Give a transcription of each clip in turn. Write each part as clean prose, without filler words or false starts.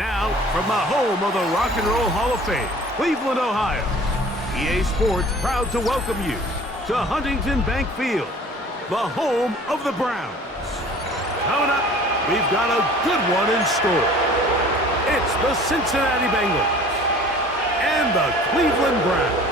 Now, from the home of the Rock and Roll Hall of Fame, Cleveland, Ohio, EA Sports proud to welcome you to Huntington Bank Field, the home of the Browns. Coming up, we've got a good one in store. It's the Cincinnati Bengals and the Cleveland Browns.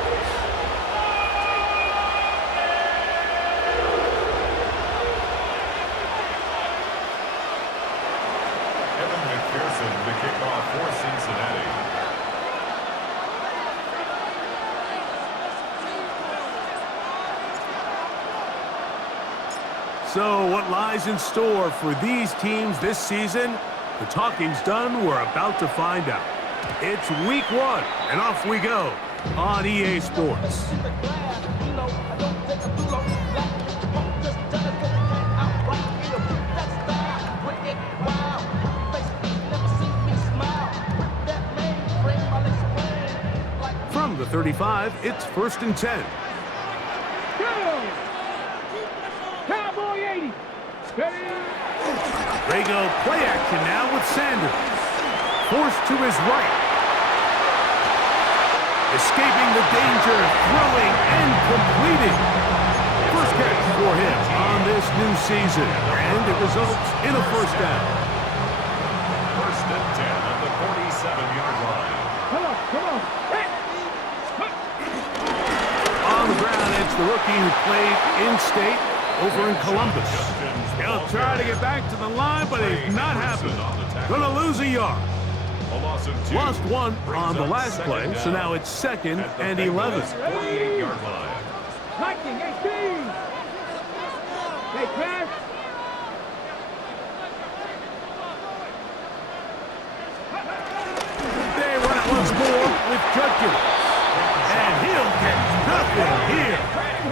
The kickoff for Cincinnati. So what lies in store for these teams this season? The talking's done. We're about to find out. It's week 1, and off we go on EA Sports. From the 35, it's 1st and 10. Cowboy 80. They go play action now with Sanders. Forced to his right. Escaping the danger, throwing and completing. First catch for him on this new season, and it results in a first down. 1st and 10 at the 47-yard line. Come on. On the ground, it's the rookie who played in-state over in Columbus. He'll try to get back to the line, but it's not happening. Gonna lose a yard. Lost 1 on the last play, so now it's 2nd and 11. 48-yard line. Hiking 18. Hey, pass. They run it once more with Judkins. And he'll get nothing here.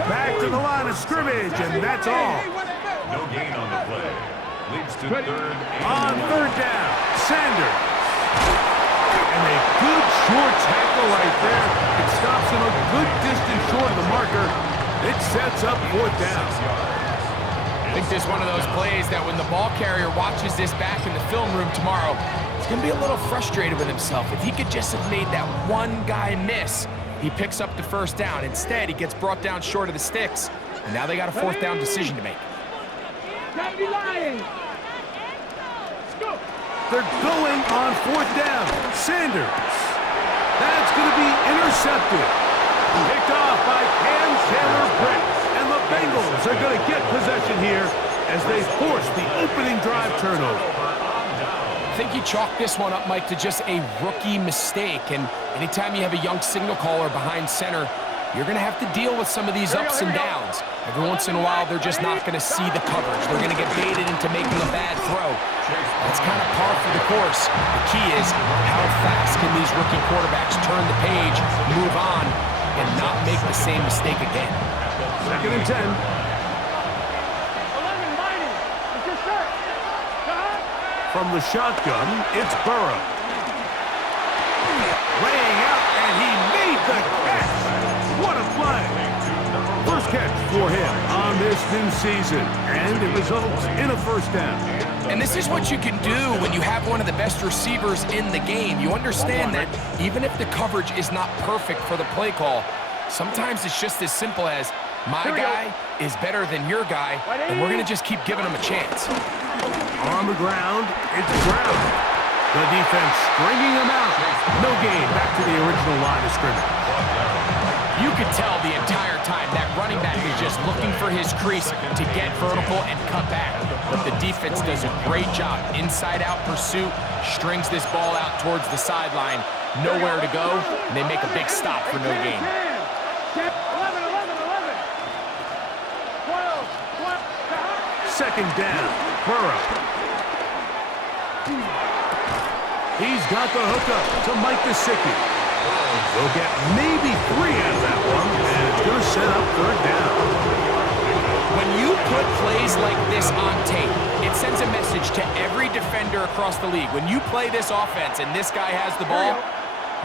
Back to the line of scrimmage, and that's all. No gain on the play. Leads to 3rd and On 3rd down, Sanders. And a good short tackle right there. It stops him a good distance short of the marker. It sets up 4th down. I think this is one of those plays that when the ball carrier watches this back in the film room tomorrow, he's going to be a little frustrated with himself. If he could just have made that one guy miss, he picks up the 1st down. Instead, he gets brought down short of the sticks, and now they got a 4th down decision to make. They're going on 4th down. Sanders. That's going to be intercepted. Picked off by Cam Taylor-Britt. And the Bengals are going to get possession here as they force the opening drive turnover. I think you chalk this one up, Mike, to just a rookie mistake. And anytime you have a young signal caller behind center, you're going to have to deal with some of these ups and downs. Every once in a while, they're just not going to see the coverage. They're going to get baited into making a bad throw. That's kind of par for the course. The key is how fast can these rookie quarterbacks turn the page, move on, and not make the same mistake again. 2nd and 10. From the shotgun, it's Burrow. Laying out, and he made the catch. What a play. First catch for him on this new season, and it results in a 1st down. And this is what you can do when you have one of the best receivers in the game. You understand that even if the coverage is not perfect for the play call, sometimes it's just as simple as, my guy is better than your guy, and we're going to just keep giving him a chance. On the ground, it's Brown. The defense stringing him out. No gain back to the original line of scrimmage. You could tell the entire time that running back is just looking for his crease to get vertical and cut back. But the defense does a great job. Inside-out pursuit, strings this ball out towards the sideline. Nowhere to go, and they make a big stop for no gain. 2nd down, Burrow. He's got the hookup to Mike Gesicki. They'll get maybe 3 out of that one, and it's going to set up 3rd down. When you put plays like this on tape, it sends a message to every defender across the league. When you play this offense and this guy has the ball,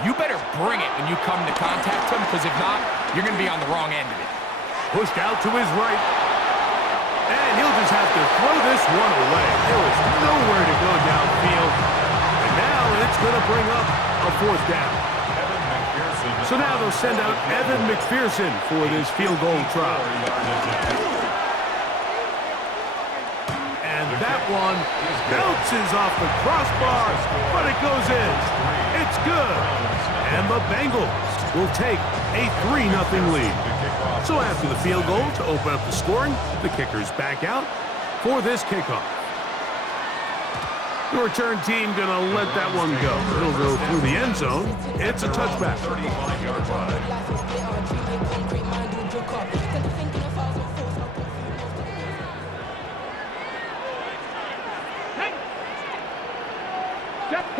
you better bring it when you come to contact him, because if not, you're going to be on the wrong end of it. Pushed out to his right. And he'll just have to throw this one away. There was nowhere to go downfield. And now it's That's going to bring up a fourth down. So now they'll send out Evan McPherson for this field goal try. And that one bounces off the crossbar, but it goes in. It's good. And the Bengals will take a 3-0 lead. So after the field goal to open up the scoring, the kicker's back out for this kickoff. The return team going to let that one go. It'll go through the end zone. It's a touchback. 35-yard line.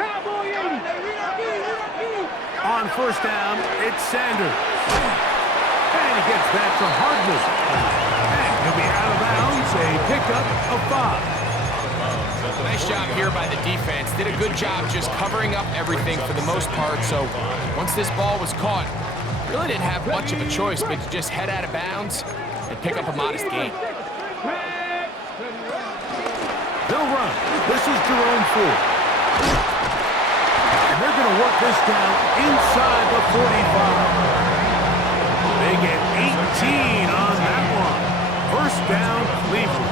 Cowboy 80. On first down, it's Sanders. And he gets that to Hardman. And he'll be out of bounds, a pickup of 5. Nice job here by the defense. Did a good job just covering up everything for the most part. So once this ball was caught, really didn't have much of a choice but to just head out of bounds and pick up a modest gain. They'll run. This is Jerome Ford. And they're going to work this down inside the 45. They get 18 on that one. First down, Cleveland.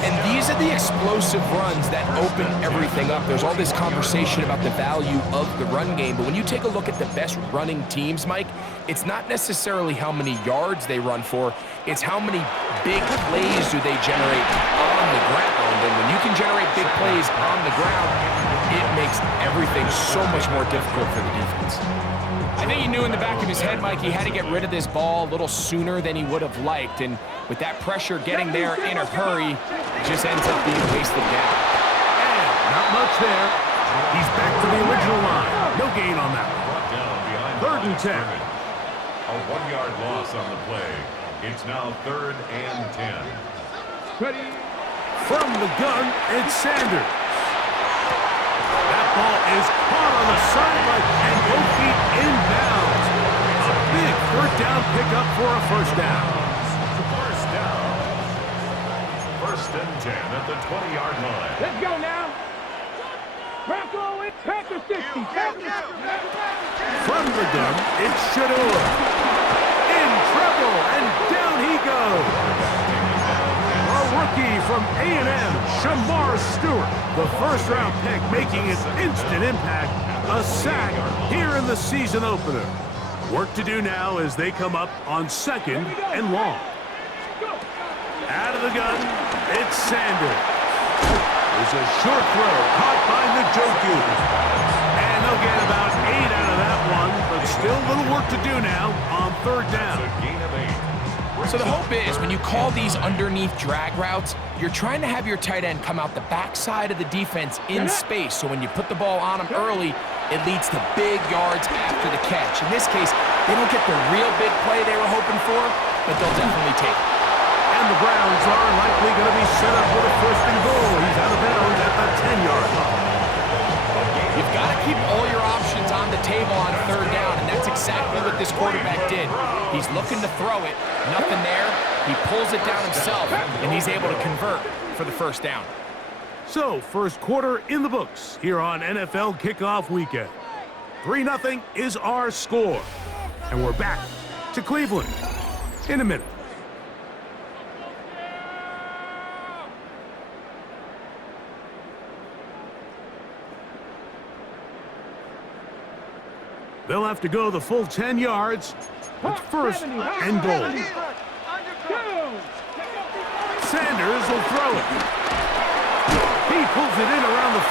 And these are the explosive runs that open everything up. There's all this conversation about the value of the run game, but when you take a look at the best running teams, Mike, it's not necessarily how many yards they run for, it's how many big plays do they generate on the ground. And when you can generate big plays on the ground, it makes everything so much more difficult for the defense. I think he knew in the back of his head, Mike, he had to get rid of this ball a little sooner than he would have liked. And with that pressure getting there in a hurry, it just ends up being wasted down. And not much there. He's back to the original line. No gain on that one. Brought down behind 3rd and 10. A 1-yard loss on the play. It's now 3rd and 10. Ready. From the gun, it's Sanders. That ball is caught on the sideline and both feet inbounds. A big 3rd down pickup for a first down. First down. 1st and 10 at the 20-yard line. Let's go now. Bronco, it's Packer 60. From the gun, it's Shador. In trouble, and down he goes. A rookie from A&M, Shamar Stewart. The first-round pick making an instant impact. A sack here in the season opener. Work to do now as they come up on 2nd and long. Out of the gun, it's Sanders. There's a short throw caught by Njoku. And they'll get about 8 out of that one, but still a little work to do now on 3rd down. A gain of 8. So the hope is when you call these underneath drag routes, you're trying to have your tight end come out the backside of the defense in space. So when you put the ball on him early, it leads to big yards after the catch. In this case, they don't get the real big play they were hoping for, but they'll definitely take it. And the Browns are likely going to be set up with a 1st and goal. He's out of bounds at the 10-yard line. You've got to keep all your options on the table on 3rd down, and that's exactly what this quarterback did. He's looking to throw it, nothing there. He pulls it down himself, and he's able to convert for the 1st down. So, first quarter in the books here on NFL Kickoff Weekend. 3-0 is our score. And we're back to Cleveland in a minute. They'll have to go the full 10 yards. It's 1st and goal. Sanders will throw it. He pulls it in around the 5.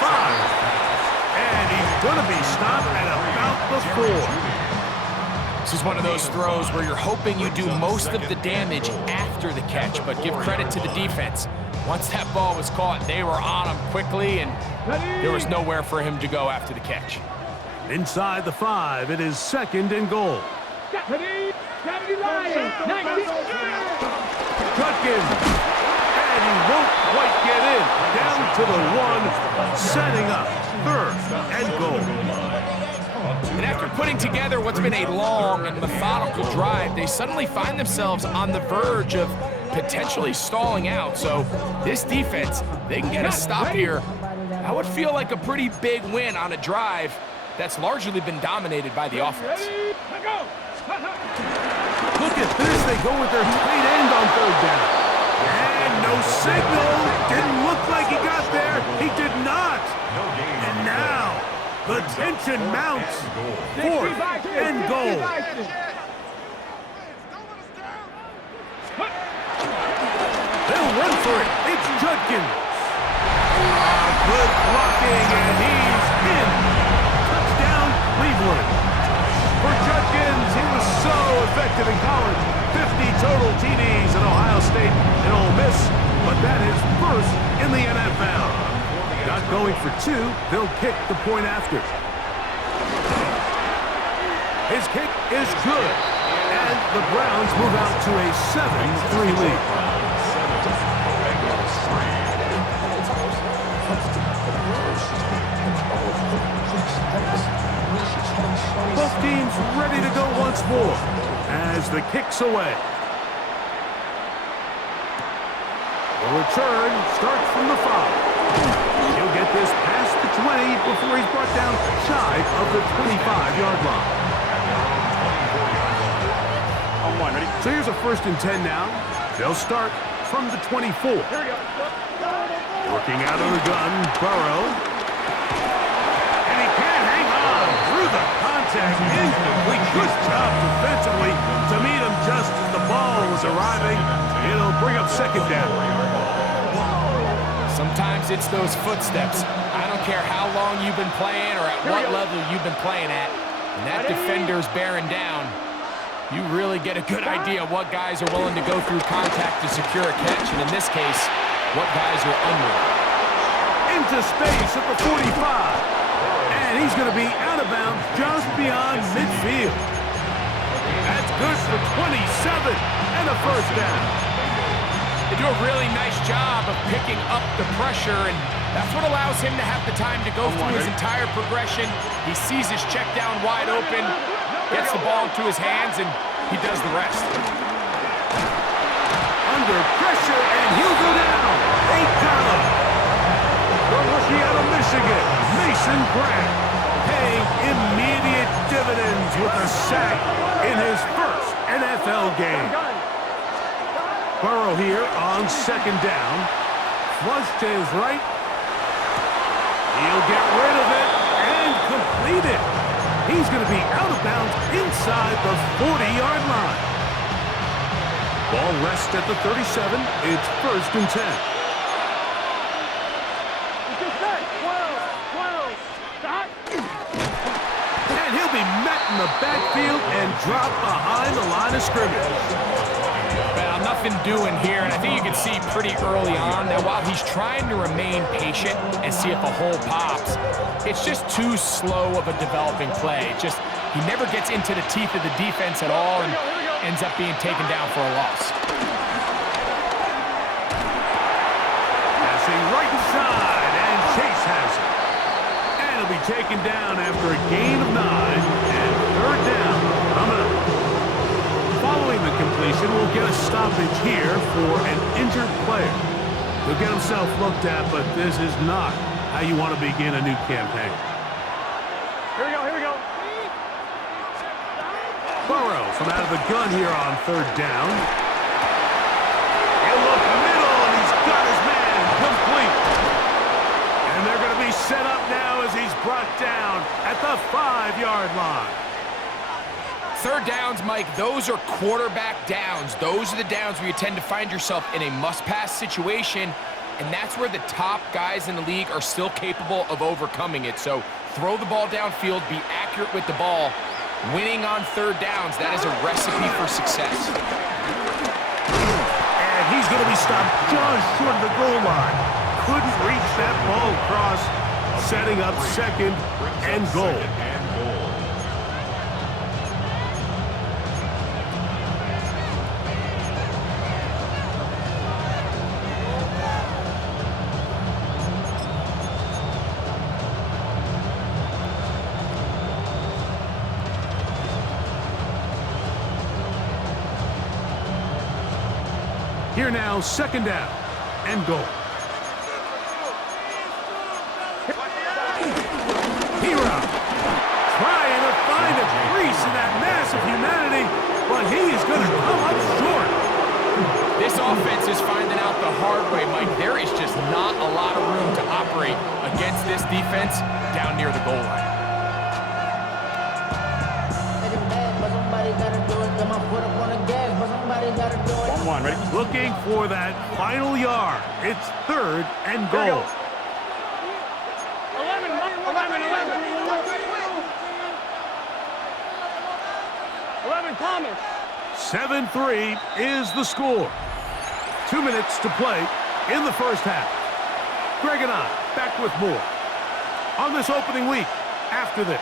And he's going to be stopped at about the 4. This is one of those throws where you're hoping you do most of the damage after the catch, but give credit to the defense. Once that ball was caught, they were on him quickly, and there was nowhere for him to go after the catch. Inside the 5, it is 2nd and goal. Judkins. And he won't quite get in. Down to the 1, setting up 3rd and goal. And after putting together what's been a long and methodical drive, they suddenly find themselves on the verge of potentially stalling out. So this defense, they can get a stop here That would feel like a pretty big win on a drive that's largely been dominated by the offense. Look at this. They go with their tight end on third down. And no signal. Didn't look like he got there. He did not. And now the tension mounts. Fourth and goal. They'll run for it. It's Judkins. Good blocking, and he's in. Touchdown, Cleveland. For Judkins, he was so effective in college. 50 total TDs at Ohio State and Ole Miss, but that is first in the NFL. Not going for two, they'll kick the point after. His kick is good, and the Browns move out to a 7-3 lead. Both teams ready to go once more as the kick's away. The return starts from the 5. He'll get this past the 20 before he's brought down shy of the 25-yard line. On one, ready? So here's a 1st and 10 now. They'll start from the 24. Here we go. Working out of the gun, Burrow. And he can't hang on through the contact. Incomplete. Good job defensively to meet him just as the ball was arriving. It'll bring up 2nd down. Sometimes it's those footsteps. I don't care how long you've been playing or at what level you've been playing at. When that defender's bearing down, you really get a good idea of what guys are willing to go through contact to secure a catch, and in this case, what guys are unwilling. Into space at the 45. And he's going to be out of bounds just beyond midfield. That's good for 27 and a 1st down. They do a really nice job of picking up the pressure, and that's what allows him to have the time to go through his entire progression. He sees his check down wide open, gets the ball into his hands, and he does the rest. Under pressure, and he'll go down. They got him. The rookie out of Michigan, Mason Grant, paying immediate dividends with a sack in his first NFL game. Burrow here on 2nd down. Flush to his right. He'll get rid of it and complete it. He's going to be out of bounds inside the 40-yard line. Ball rests at the 37. It's 1st and 10. And he'll be met in the backfield and dropped behind the line of scrimmage. Well, nothing doing here, and I think you can see pretty early on that while he's trying to remain patient and see if a hole pops, it's just too slow of a developing play. He never gets into the teeth of the defense at all and ends up being taken down for a loss. Passing right side, and Chase has it. And he'll be taken down after a gain of 9, and 3rd down coming up. Following the completion, we'll get a stoppage here for an injured player. He'll get himself looked at, but this is not how you want to begin a new campaign. Here we go. Burrow from out of the gun here on 3rd down. He'll look middle, and he's got his man complete. And they're going to be set up now as he's brought down at the 5-yard line. 3rd downs, Mike, those are quarterback downs. Those are the downs where you tend to find yourself in a must-pass situation, and that's where the top guys in the league are still capable of overcoming it. So throw the ball downfield, be accurate with the ball. Winning on 3rd downs, that is a recipe for success. And he's going to be stopped just short of the goal line. Couldn't reach that ball across, setting up 2nd and goal. Here now, 2nd down and goal. He's going to come up short. This offense is finding out the hard way, Mike. There is just not a lot of room to operate against this defense down near the goal line. Ready? Looking for that final yard. It's 3rd and goal. 11, Thomas. 7-3 is the score. 2 minutes to play in the first half. Greg and I back with more on this opening week after this.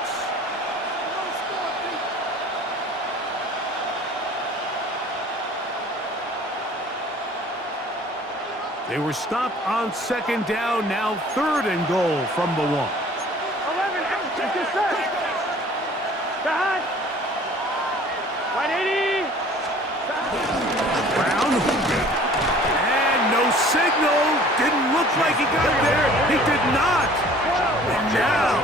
They were stopped on 2nd down, now 3rd and goal from the 1. 11, just set. Behind. 180. Brown. And no signal. Didn't look like he got there. He did not. And now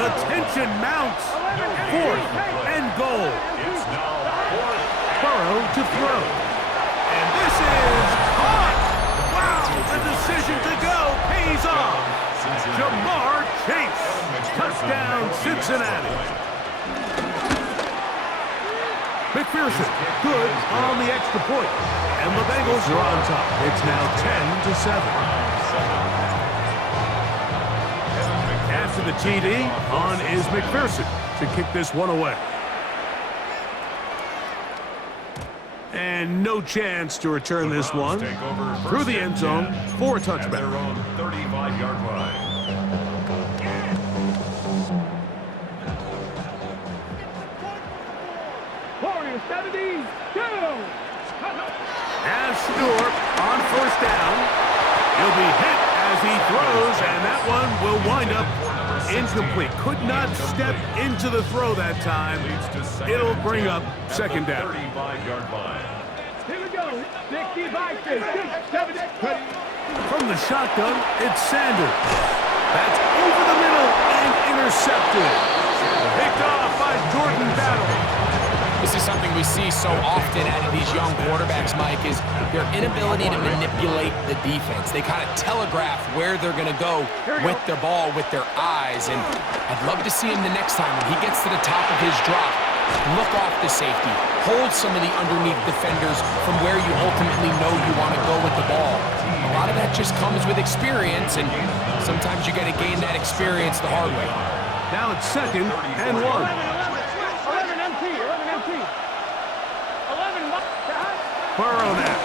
the tension mounts. 4th and goal. Burrow to throw. And this is caught. Wow, the decision to go pays off. Jamar Chase. Touchdown, Cincinnati. McPherson, good on the extra point. And the Bengals are on top. It's now 10-7. After the TD, on is McPherson to kick this one away. And no chance to return this one through the end zone for a touchback. Their own 35-yard line. As Stewart on 1st down, he'll be hit as he throws, and that one will wind up incomplete. Could not step into the throw that time. It'll bring up 2nd down. 35-yard line. Here we go. 65, 6, 7, 8. From the shotgun, it's Sanders. That's over the middle and intercepted. Picked off by Jordan Battle. This is something we see so often out of these young quarterbacks, Mike, is their inability to manipulate the defense. They kind of telegraph where they're going to go with their ball, with their eyes. And I'd love to see him the next time when he gets to the top of his drop. Look off the safety. Hold some of the underneath defenders from where you ultimately know you want to go with the ball. A lot of that just comes with experience, and sometimes you got to gain that experience the hard way. Now it's 2nd and 1. 11 MT. 11, Burrow now.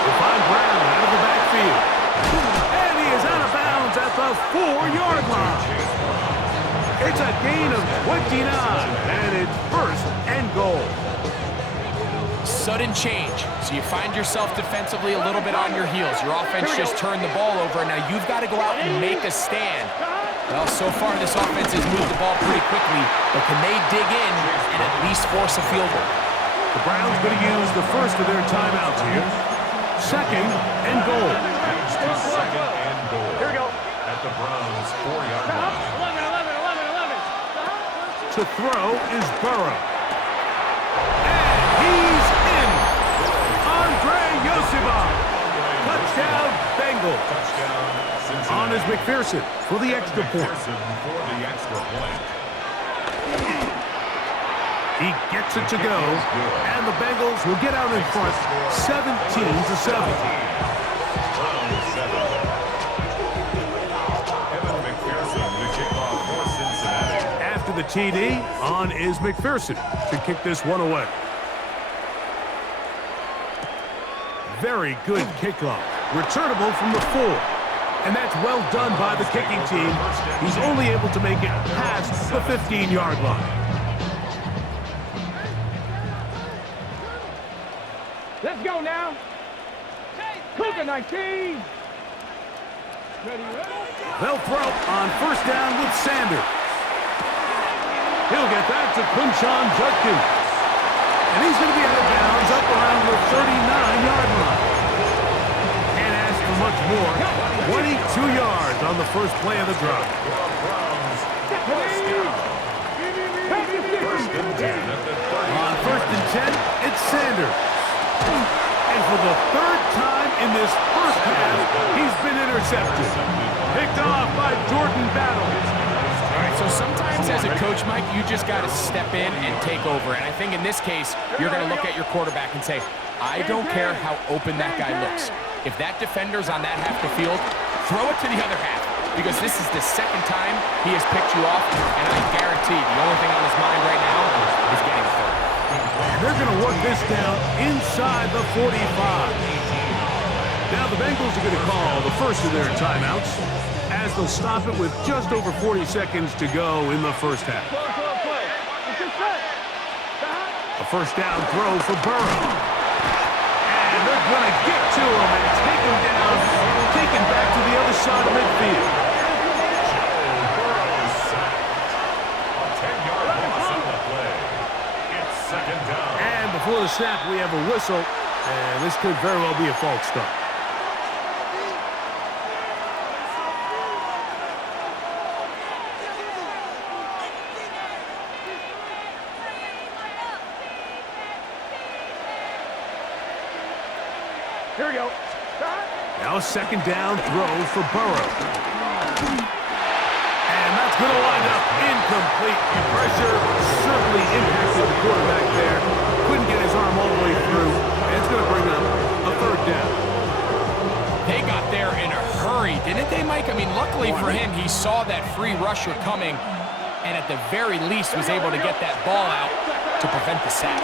We'll find Brown out of the backfield. And he is out of bounds at the 4-yard line. It's a gain of 29, and it's 1st and goal. Sudden change. So you find yourself defensively a little bit on your heels. Your offense just turned the ball over, and now you've got to go out and make a stand. Well, so far this offense has moved the ball pretty quickly, but can they dig in and at least force a field goal? The Browns going to use the first of their timeouts here. 2nd and goal. It's to 2nd and goal. Here we go. At the Browns' 4-yard line. 11. To throw is Burrow. And he's in. Andre Yosibov. Touchdown, Bengals. Touchdown, Cincinnati. On is McPherson for the extra point. McPherson for the extra point. He gets it to go, and the Bengals will get out in front, 17-7. Browns 7. Evan McPherson to kick off for Cincinnati. After the TD, on is McPherson to kick this one away. Very good kickoff. Returnable from the 4. And that's well done by the kicking team. He's only able to make it past the 15-yard line. Let's go now. Cougar 19. They'll throw on 1st down with Sanders. He'll get that to Quinshon Judkins. And he's going to be out of bounds up around the 39-yard line. Can't ask for much more. 22 yards on the first play of the drive. Browns, first down. and 10 at the 30. On first and 10, it's Sanders. And for the third time in this first half, he's been intercepted. Picked off by Jordan Battle. All right, so sometimes as a coach, Mike, you just got to step in and take over. And I think in this case, you're going to look at your quarterback and say, I don't care how open that guy looks. If that defender's on that half the field, throw it to the other half. Because this is the second time he has picked you off, and I guarantee the only thing on his mind right now is getting a third. And they're going to work this down inside the 45. Now the Bengals are going to call the first of their timeouts as they'll stop it with just over 40 seconds to go in the first half. A first down throw for Burrow. And they're going to get to him and take him down, take him back to the other side of midfield. And before the snap, we have a whistle, and this could very well be a false start. Here we go. Now a second down throw for Burrow. And that's going to wind up incomplete. Pressure certainly impacted the quarterback there. Couldn't get his arm all the way through. And it's going to bring up a third down. They got there in a hurry, didn't they, Mike? I mean, luckily for him, he saw that free rusher coming and at the very least was able to get that ball out to prevent the sack.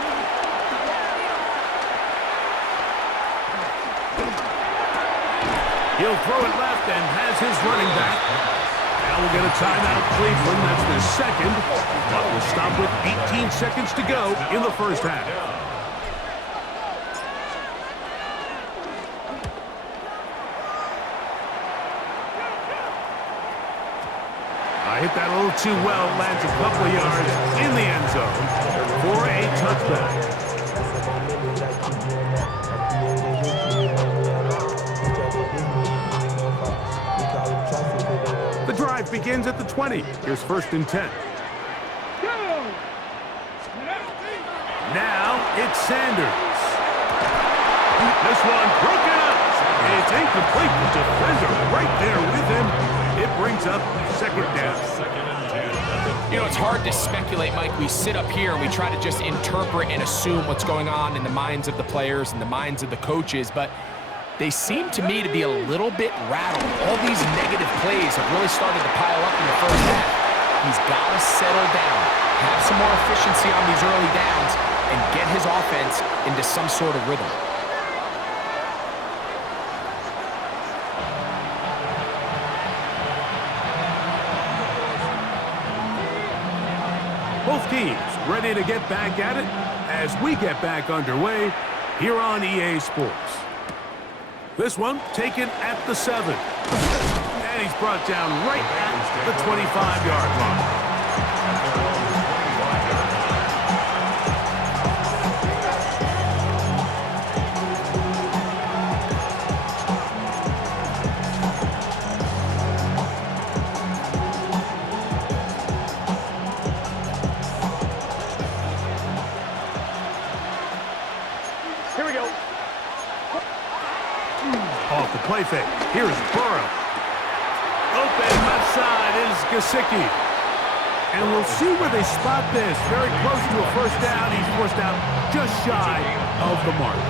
He'll throw it left and has his running back. Now we'll get a timeout, Cleveland. That's their second. But we'll stop with 18 seconds to go in the first half. I hit that a little too well. Lands a couple of yards in the end zone for a touchback. The drive begins at the 20. Here's first and 10. Now it's Sanders. This one broken up. It's incomplete. The defender right there with him. It brings up second down. You know, it's hard to speculate, Mike. We sit up here and we try to just interpret and assume what's going on in the minds of the players and the minds of the coaches, but they seem to me to be a little bit rattled. All these negative plays have really started to pile up in the first half. He's got to settle down, have some more efficiency on these early downs, and get his offense into some sort of rhythm. Both teams ready to get back at it as we get back underway here on EA Sports. This one taken at the 7. And he's brought down right at the 25-yard line. Here we go. Off the play fake. Here's Burrow. Open left side is Gesicki. And we'll see where they spot this. Very close to a first down. He's forced out just shy of the mark.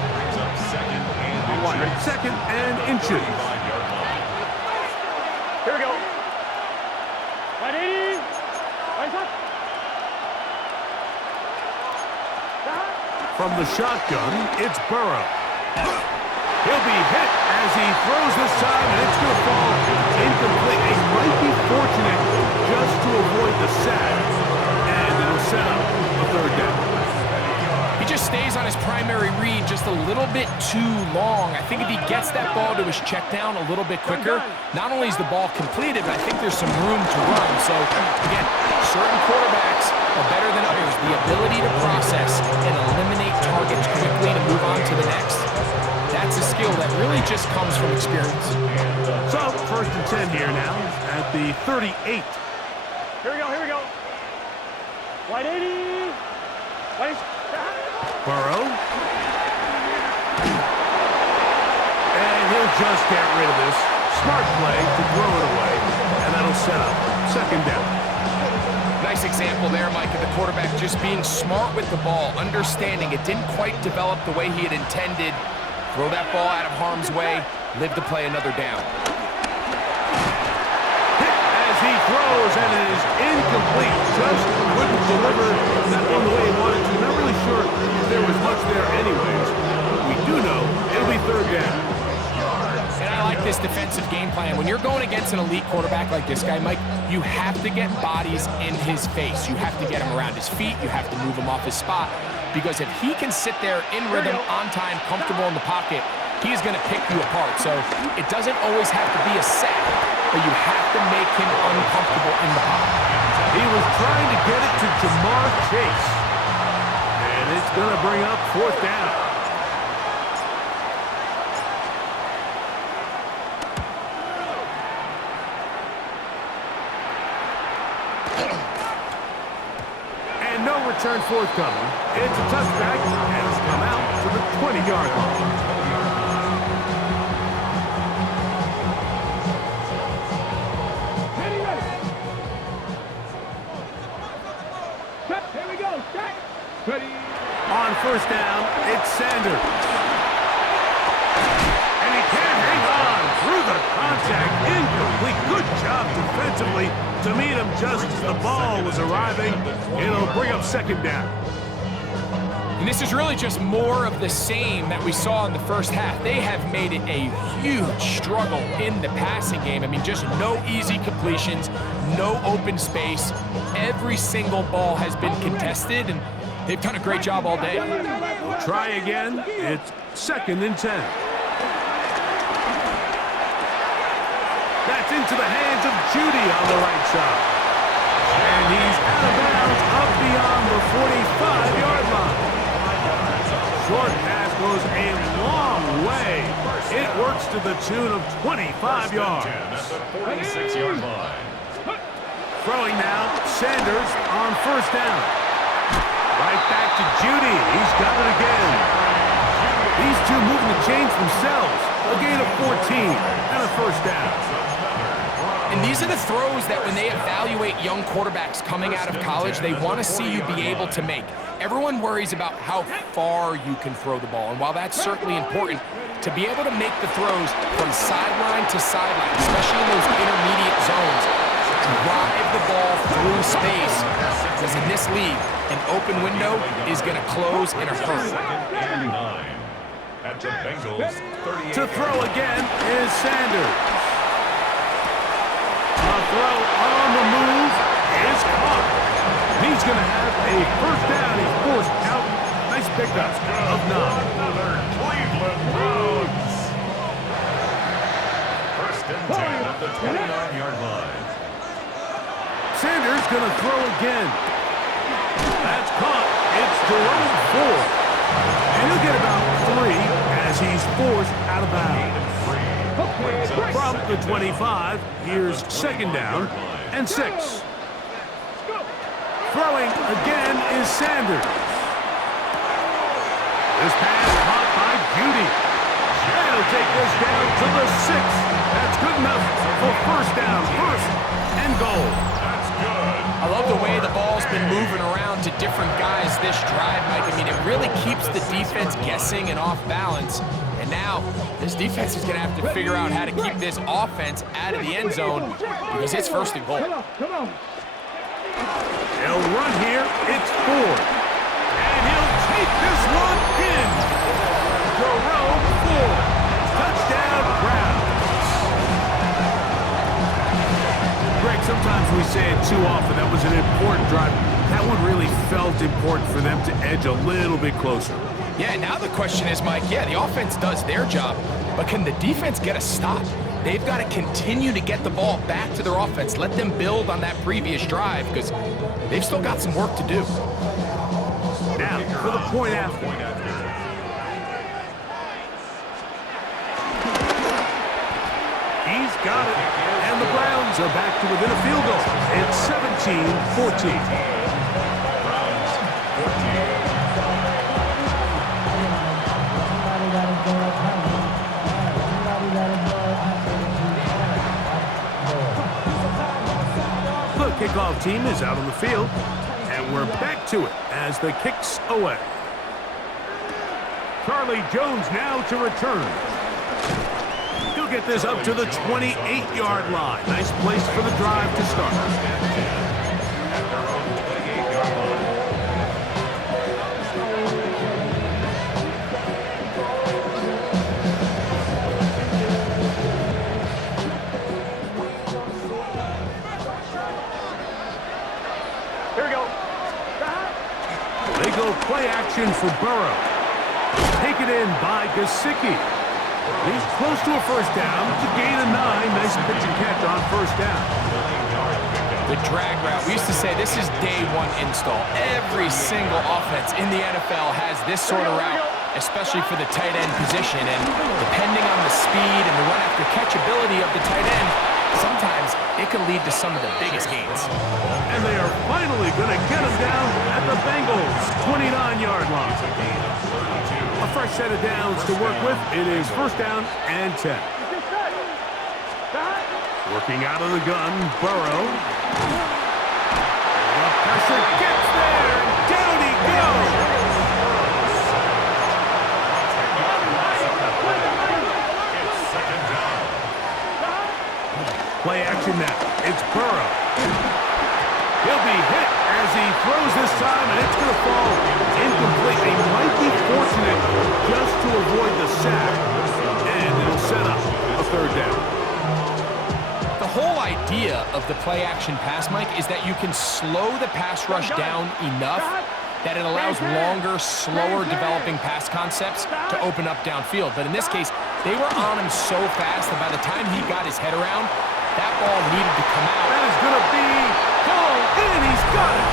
Second and inches. Here we go. 180. From the shotgun, it's Burrow. He'll be hit as he throws this time, and it's going to fall incomplete. He might be fortunate just to avoid the sack, and it'll set up a third down. He just stays on his primary read just a little bit too long. I think if he gets that ball to his check down a little bit quicker, not only is the ball completed, but I think there's some room to run. So, again, certain quarterbacks are better than others. The ability to process and eliminate targets quickly to move on to the next. That's a skill that really just comes from experience. So, first and 10 here now at the 38. Here we go. 180. Burrow. And he'll just get rid of this. Smart play to throw it away. And that'll set up second down. Nice example there, Mike, of the quarterback just being smart with the ball, understanding it didn't quite develop the way he had intended. Throw that ball out of harm's way, live to play another down. Hit as he throws, and it is incomplete. Just couldn't deliver that one the way he wanted to. Not really sure if there was much there anyways. We do know it'll be third down. And I like this defensive game plan. When you're going against an elite quarterback like this guy, Mike, you have to get bodies in his face. You have to get him around his feet. You have to move him off his spot. Because if he can sit there in rhythm, on time, comfortable in the pocket, he's going to pick you apart. So it doesn't always have to be a sack, but you have to make him uncomfortable in the pocket. He was trying to get it to Jamar Chase. And it's going to bring up fourth down. And no return forthcoming. It's a touchback, and it's come out to the 20-yard line. Here we go. Set. Ready. On first down, it's Sanders. And he can't hang on through the contact. Incomplete. Good job defensively to meet him just as the ball was arriving. It'll bring up second down. And this is really just more of the same that we saw in the first half. They have made it a huge struggle in the passing game. I mean, just no easy completions, no open space. Every single ball has been contested, and they've done a great job all day. Try again. It's second and 10. That's into the hands of Judy on the right side. And he's out of bounds up beyond the 45-yard line. Short pass goes a long way. It works to the tune of 25 yards. At the 46-yard line. Throwing now, Sanders on first down. Right back to Judy. He's got it again. These two moving the chains themselves. A gain of 14 and a first down. And these are the throws that when they evaluate young quarterbacks coming out of college, they want to see you be able to make. Everyone worries about how far you can throw the ball. And while that's certainly important, to be able to make the throws from sideline to sideline, especially in those intermediate zones, drive the ball through space, because in this league, an open window is going to close in a hurry. And 9 at the Bengals 38. To throw again is Sanders. A throw on the move is caught. He's going to have a first down. He's forced out. Nice pickup of 9. Another Cleveland Browns. First and 10 at the 29-yard line. Sanders going to throw again. That's caught. It's Jerome Ford. And he'll get about 3 as he's forced out of bounds. From the 25, here's second down and 6. Throwing again is Sanders. This pass caught by Judy. And he'll take this down to the 6. That's good enough for first down. First and goal. That's good. I love the way the ball's been moving around to different guys this drive, Mike. I mean, it really keeps the defense guessing and off balance. And now, this defense is going to have to figure out how to keep this offense out of the end zone because it's first and goal. Come on. They'll run here. It's Ford. And he'll take this one in. Jerome Ford. Touchdown, Browns. Greg, sometimes we say it too often. That was an important drive. That one really felt important for them to edge a little bit closer. Yeah, now the question is, Mike, yeah, the offense does their job, but can the defense get a stop? They've got to continue to get the ball back to their offense. Let them build on that previous drive because they've still got some work to do. Now, for the point after. He's got it. And the Browns are back to within a field goal. It's 17-14. Browns 14. kickoff team is out on the field, and we're back to it as the kick's away. Charlie Jones now to return. He'll get this up to the 28-yard line. Nice place for the drive to start. They go play action for Burrow. Taken in by Gesicki. He's close to a first down to gain a 9. Nice pitch and catch on first down. The drag route. We used to say this is day one install. Every single offense in the NFL has this sort of route, especially for the tight end position. And depending on the speed and the run after catch ability of the tight end, sometimes it can lead to some of the biggest gains. And they are finally going to get him down at the Bengals' 29-yard line. A fresh set of downs to work with. It is first down and 10. Working out of the gun, Burrow. The pressure gets there. Down he goes. Play action now. It's Burrow. He'll be hit as he throws this time, and it's going to fall incomplete. They might be fortunate just to avoid the sack, and it'll set up a third down. The whole idea of the play-action pass, Mike, is that you can slow the pass rush down enough that it allows longer, slower developing pass concepts to open up downfield. But in this case, they were on him so fast that by the time he got his head around, that ball needed to come out. That is going to be called in. He's got it.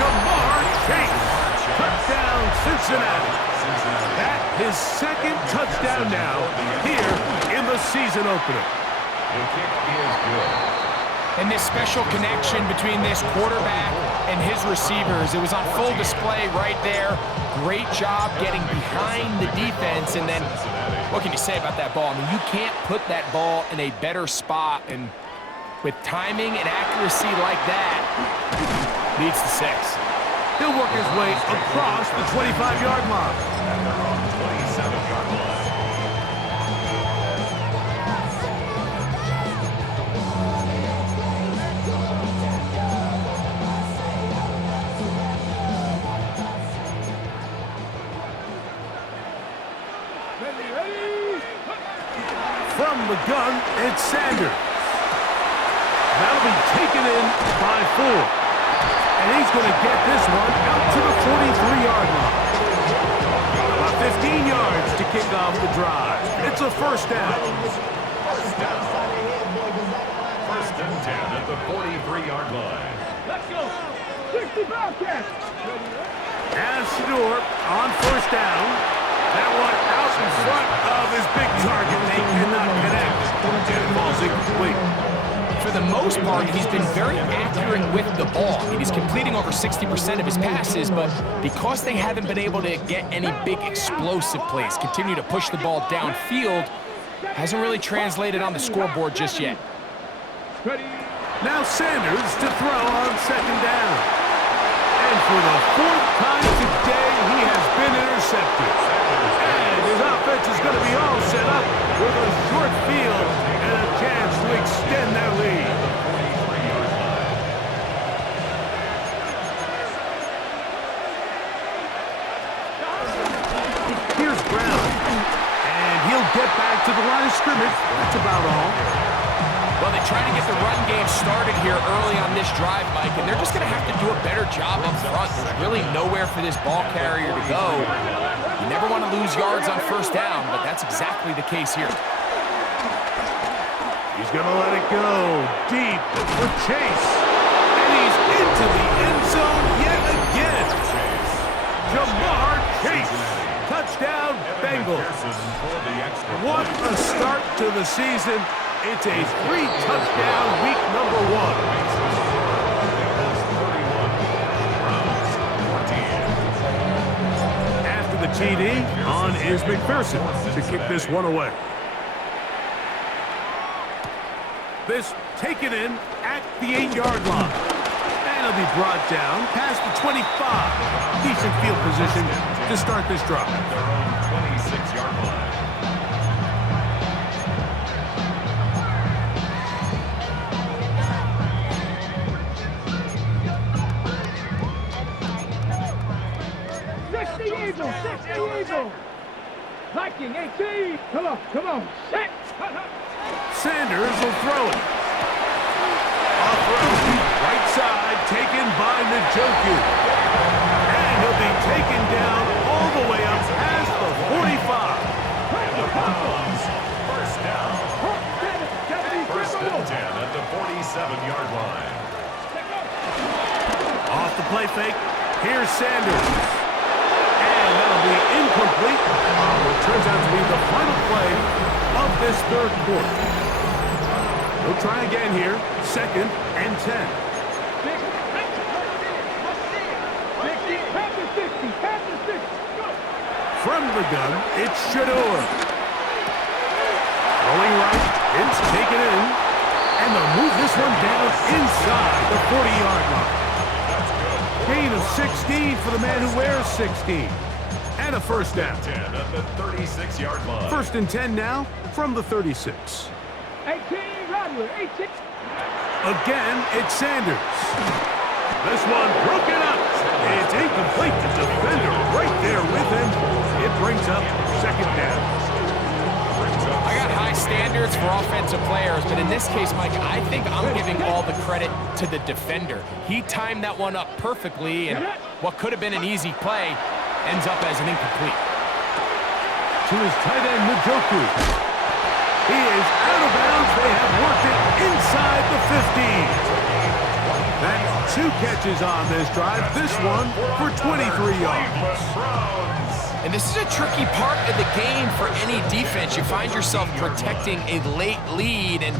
Jamar Chase. Touchdown, Cincinnati. That his second touchdown now here in the season opener. The kick is good. And this special connection between this quarterback and his receivers, it was on full display right there. Great job getting behind the defense. And then, what can you say about that ball? I mean, you can't put that ball in a better spot. And with timing and accuracy like that, leads to 6. He'll work his way across the 25-yard line. And they're on the 27-yard line. From the gun, it's Sanders. That'll be taken in by 4. And he's going to get this one out to the 43-yard line. About 15 yards to kick off the drive. It's a first down. First and 10 at the 43-yard line. Let's go. 60 Bobcats. As Stewart on first down. That one out in front of his big target. They cannot connect. And it falls incomplete. For the most part, he's been very accurate with the ball. I mean, he's completing over 60% of his passes, but because they haven't been able to get any big explosive plays, continue to push the ball downfield, hasn't really translated on the scoreboard just yet. Now Sanders to throw on second down. And for the 4th time today, he has been intercepted. And his offense is going to be all set up with a short field and a chance to extend their lead. Here's Brown. And he'll get back to the line of scrimmage. That's about all. Well, they try to get the run game started here early on this drive, Mike, and they're just going to have to do a better job up front. There's really nowhere for this ball carrier to go. You never want to lose yards on first down, but that's exactly the case here. He's going to let it go deep for Chase. And he's into the end zone yet again. Jamar Chase. Touchdown, Bengals. What a start to the season. It's a 3-touchdown week number 1. After the TD, on is McPherson to kick this one away. This taken in at the 8-yard line. he'll be brought down past the 25. Decent field position to start this drive. At their own 26-yard line. Eagle. Viking 18. Come on. Set. Sanders will throw it. A throw. Right side taken by Njoku. And he'll be taken down all the way up past the 45. Browns, first down. First and 10 at the 47-yard line. Off the play fake. Here's Sanders. And that'll be incomplete. What turns out to be the final play of this third quarter. We'll try again here. Second and 10. From the gun, it's Shador. Rolling right, it's taken in. And they'll move this one down inside the 40-yard line. Gain of 16 for the man who wears 16. And a first down. 10 at the 36-yard line. First and 10 now from the 36. 18, Rodler, 18. Again, it's Sanders. This one broken up. It's incomplete. The defender right there with him. It brings up second down. I got high standards for offensive players, but in this case, Mike, I think I'm giving all the credit to the defender. He timed that one up perfectly, and what could have been an easy play ends up as an incomplete. To his tight end, Njoku. He is out of bounds. They have worked it inside the 15. That's 2 catches on this drive. This one for 23 yards. And this is a tricky part of the game for any defense. You find yourself protecting a late lead, and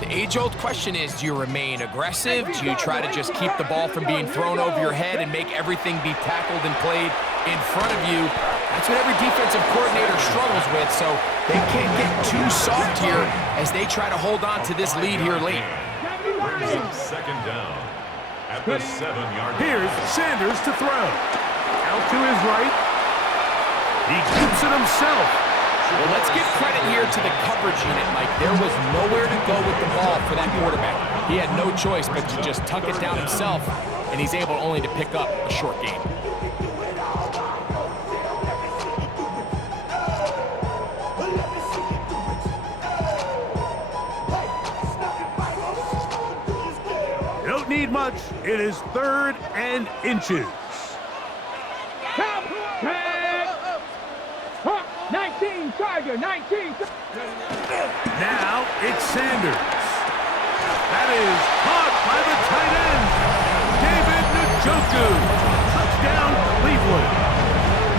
the age-old question is, do you remain aggressive? Do you try to just keep the ball from being thrown over your head and make everything be tackled and played in front of you? That's what every defensive coordinator struggles with, so they can't get too soft here as they try to hold on to this lead here late. Brings up second down at the 7-yard line. Here's Sanders to throw. Out to his right. He keeps it himself. Well, let's give credit here to the coverage unit, Mike. There was nowhere to go with the ball for that quarterback. He had no choice but to just tuck it down himself, and he's able only to pick up a short gain. You don't need much. It is 3rd and inches. 19, Tiger, 19. Now it's Sanders. That is caught by the tight end, David Njoku. Touchdown, Cleveland.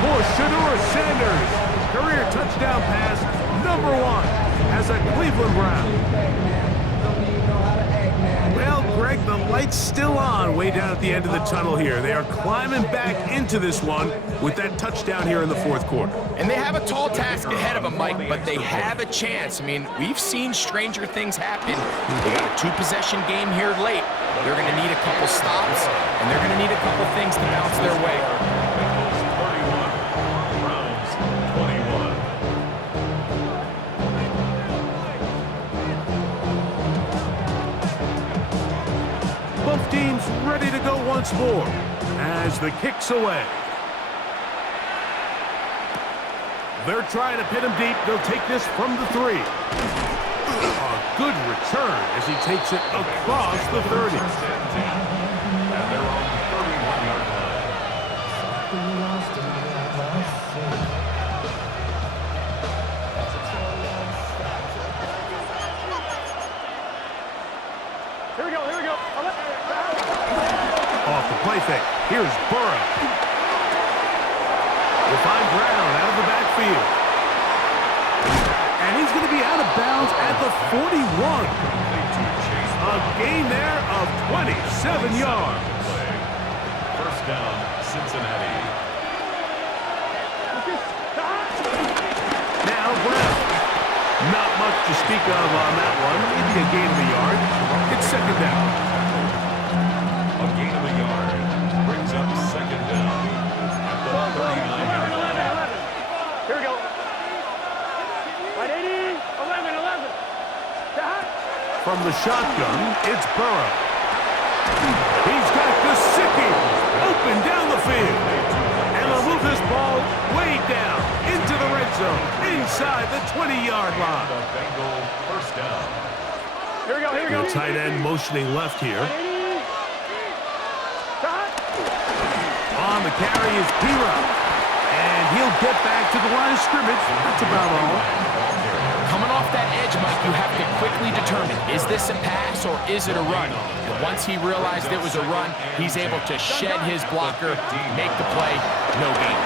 For Shador Sanders, career touchdown pass number 1 as a Cleveland Brown. Well, Greg, the light's still on way down at the end of the tunnel here. They are climbing back into this one with that touchdown here in the 4th quarter. And they have a tall task ahead of them, Mike, but they have a chance. I mean, we've seen stranger things happen. They got a 2-possession game here late. They're going to need a couple stops, and they're going to need a couple things to bounce their way. Bengals 31, Browns 21. Both teams ready to go once more as the kick's away. They're trying to pin him deep. They'll take this from the 3. A good return as he takes it across the 30. First and 10 at their own 31-yard line. Here we go. Off the play fake. Here's Burrow. We'll find Brown out of the backfield. And he's going to be out of bounds at the 41. A gain there of 27 yards. First down, Cincinnati. Now Brown. Not much to speak of on that one. Maybe a gain of a yard. It's second down. A gain of From the shotgun, it's Burrow. He's got Gesicki open down the field. And they'll move this ball way down into the red zone, inside the 20-yard line. The Bengals first down. Here we go, here we go. The tight end motioning left here. On the carry is Piro. And he'll get back to the line of scrimmage. That's about all. Coming off that edge, Mike, you have to quickly determine, is this a pass or is it a run? And once he realized it was a run, he's able to shed his blocker, make the play, no gain.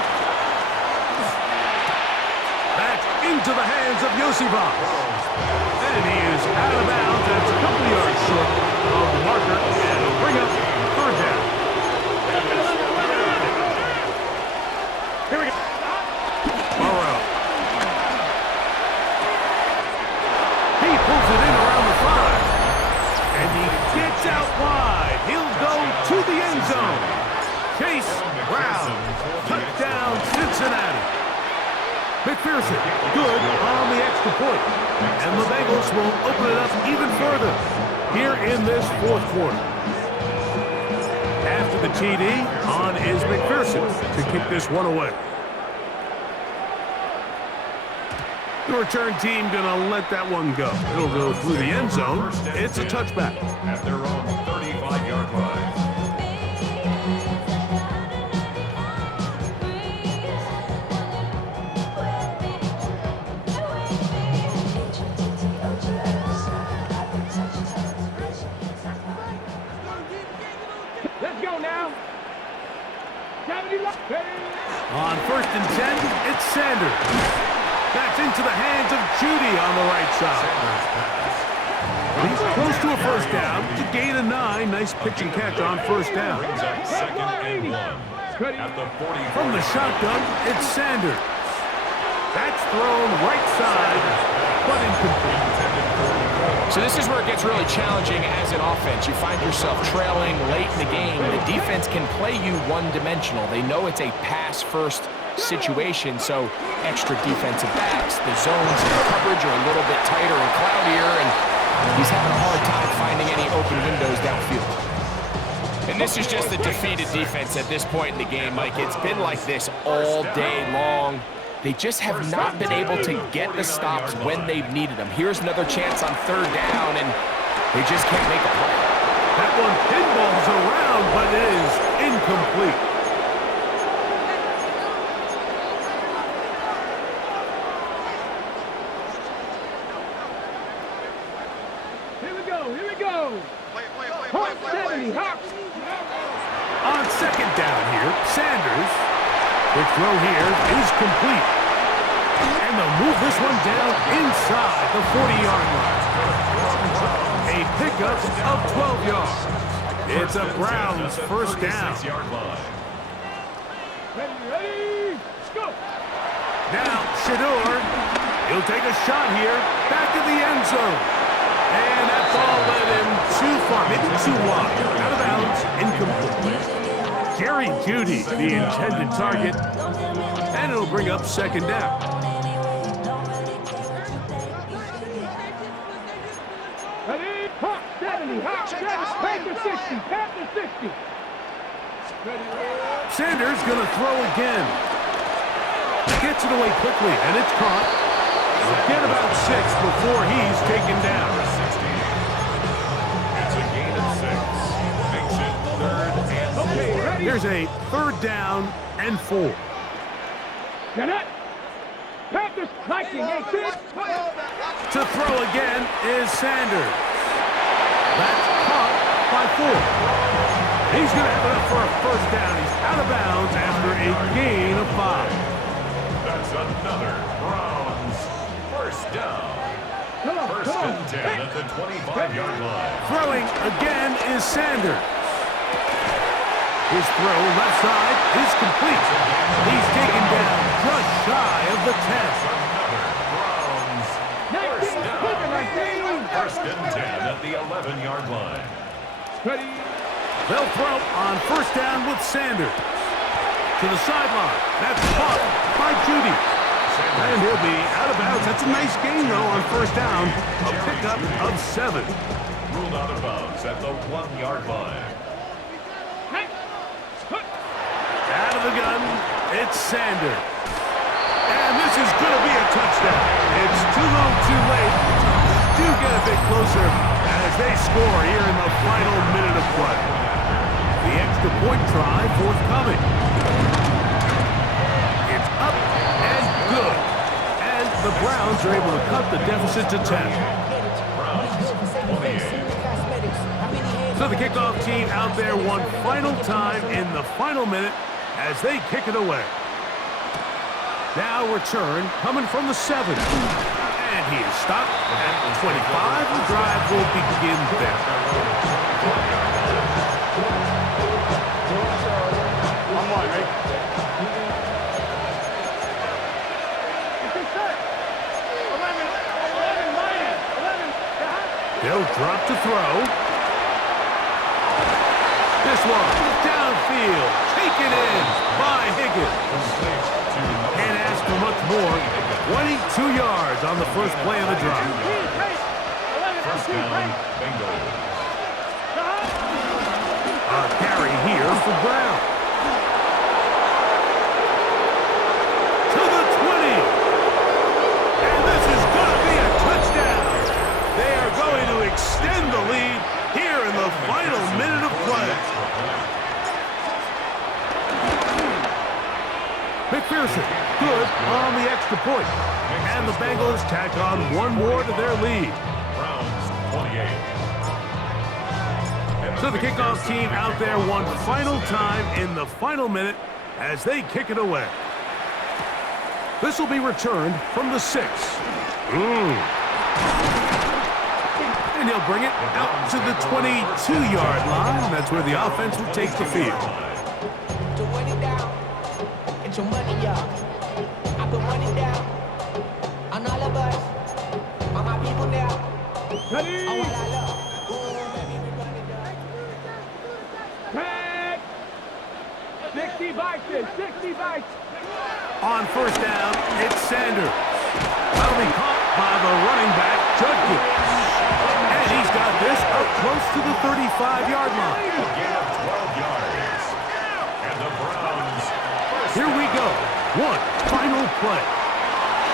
Back into the hands of Yosivas. And he is out of bounds. That's a couple yards short of the marker. And it'll bring up third down. Here we go. Burrow. He pulls it in around the 5. And he gets out wide. He'll go to the end zone. Chase Brown. Touchdown, Cincinnati. McPherson, good on the extra point. And the Bengals will open it up even further here in this fourth quarter. After the TD, on is McPherson to kick this one away. The return team gonna let that one go. It'll go through the end zone. It's a touchback. At their own 35-yard line. Let's go now. On 1st and 10, it's Sanders. That's into the hands of Judy on the right side. He's close to a first down to gain a 9. Nice pitch and catch on first down. Brings up 2nd and 1. At the 40. From the shotgun, it's Sanders. That's thrown right side, but incomplete. So this is where it gets really challenging as an offense. You find yourself trailing late in the game. The defense can play you one-dimensional. They know it's a pass-first situation, so extra defensive backs, the zones and the coverage are a little bit tighter and cloudier, and he's having a hard time finding any open windows downfield. And this is just a defeated defense at this point in the game, Mike. It's been like this all day long. They just have not been able to get the stops when they've needed them. Here's another chance on 3rd down, and they just can't make a play. That one pinballs around, but it is incomplete. Here we go, here we go. Hawk 70, Hawk. On 2nd down here, Sanders. The throw here is complete. And they'll move this one down inside the 40-yard line. A pickup of 12 yards. It's a Browns first down. Ready, go. Now, Shador. He'll take a shot here. Back to the end zone. And that ball led him too far, maybe too wide. Out of bounds, incomplete. Jerry Jeudy, the intended target. And it'll bring up 2nd down. Ready, Hawk 70, Hawk 70, Panther 60, Panther 60. Sanders gonna throw again. Gets it away quickly, and it's caught. He'll get about 6 before he's taken down. It's a gain of 6. Makes it 3rd and 4. Okay, ready. Here's a 3rd down and 4. Get it. Panthers hiking, 18. To throw again is Sanders. That's caught by 4. He's going to have it up for a first down. He's out of bounds after a gain of 5. That's another Browns first down. First and 10 at the 25-yard line. Throwing again is Sanders. His throw left side is complete. He's taken down just shy of the 10. Another Browns first down. First and 10 at the 11-yard line. Ready. They'll throw on first down with Sanders. To the sideline. That's caught by Jeudy. And he'll be out of bounds. That's a nice gain, though, on first down. A pickup of 7. Ruled out of bounds at the 1-yard line. Out of the gun, it's Sanders. And this is going to be a touchdown. It's too little too late. Do get a bit closer as they score here in the final minute of play. The extra point try forthcoming. It's up and good. And the Browns are able to cut the deficit to 10. So the kickoff team out there one final time in the final minute as they kick it away. Now return coming from the 7. And he is stopped at the 25. The drive will begin there. They'll drop to throw. This one downfield, taken in by Higgins. Can't ask for much more. 22 yards on the first play of the drive. First down, Bengals. A carry here for Brown. To the 20. And this is going to be a touchdown. They are going to extend the lead here in the final minute of play. McPherson, good on the extra point. And the Bengals tack on one more to their lead. Browns 28. So the kickoff team out there one final time in the final minute as they kick it away. This will be returned from the 6. And he'll bring it out to the 22-yard line. That's where the offense will take the field. Your money up. I put money down on all of us, on my people now. Ready? On what I love. Ooh, baby, we run it up. 60 bites in, 60 bites. On first down, it's Sanders. That'll be caught by the running back, Judkins. And he's got this up close to the 35-yard line. A gain of 12 yards. And the Browns. Here we go. One final play.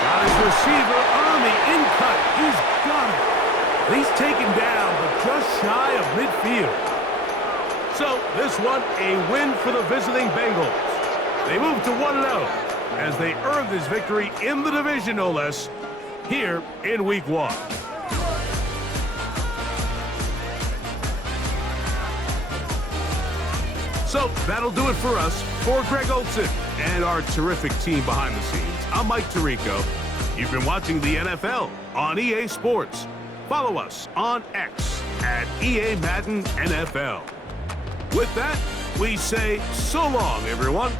Got his receiver on the in-cut. He's got it. He's taken down, but just shy of midfield. So this one, a win for the visiting Bengals. They move to 1-0 as they earn this victory in the division, no less, here in Week 1. So that'll do it for us. For Greg Olson and our terrific team behind the scenes, I'm Mike Tirico. You've been watching the NFL on EA Sports. Follow us on X at EA Madden NFL. With that, we say so long, everyone.